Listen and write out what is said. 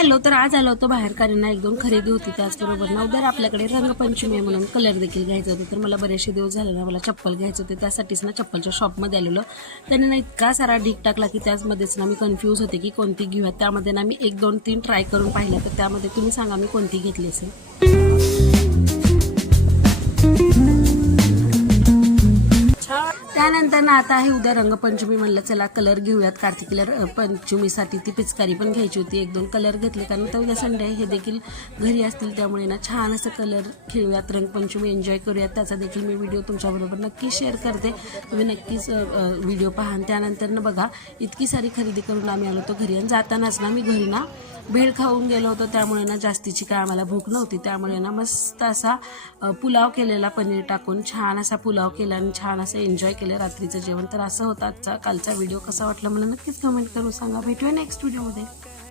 Hello, तर आज आलो होतो बाहेर कारण एक दोन खरेदी होती. त्याचबरोबर ना उद्या आपल्याकडे रंगपंचमी आहे म्हणून कलर देखील घ्यायचे होते. तर मला बरेचसे दिवस झाले ना मला चप्पल घ्यायचे होते, त्यासाठीच ना चप्पलच्या शॉपमध्ये आलेलो. त्याने ना इतका सारा ढीक टाकला की त्यामध्येच ना मी कन्फ्यूज होते की कोणती घेऊयात. त्यामध्ये ना मी 1 2 3 ट्राय करून पाहिल्या, तर त्यामध्ये तुम्ही सांगा मी कोणती घेतली असेल. त्यानंतर ना आता आहे उद्या रंगपंचमी, म्हणलं चला कलर घेऊयात. कार्तिकीला पंचमीसाठी ती पिचकारी पण घ्यायची होती. 1 2 कलर घेतले कारण तर उद्या संडे हे देखील घरी असतील, त्यामुळे ना छान असं कलर खेळूयात, रंगपंचमी एन्जॉय करूयात. त्याचा देखील मी व्हिडिओ तुमच्याबरोबर नक्की शेअर करते, तुम्ही नक्कीच व्हिडिओ पहा. त्यानंतर ना बघा इतकी सारी खरेदी करून आम्ही आलो होतो घरी, आणि जातानाच ना मी घरी ना भेळ खाऊन गेलो होतो. त्यामुळे ना जास्तीची काय आम्हाला भूक नव्हती. त्यामुळे ना मस्त असा पुलाव केलेला, पनीर टाकून छान असा पुलाव केला आणि छान असं एन्जॉय केलं रात्रीचं जेवण. तर असं होतं कालचा व्हिडिओ. कसा वाटला मला नक्कीच कमेंट करून सांगा. भेटूया नेक्स्ट व्हिडिओमध्ये.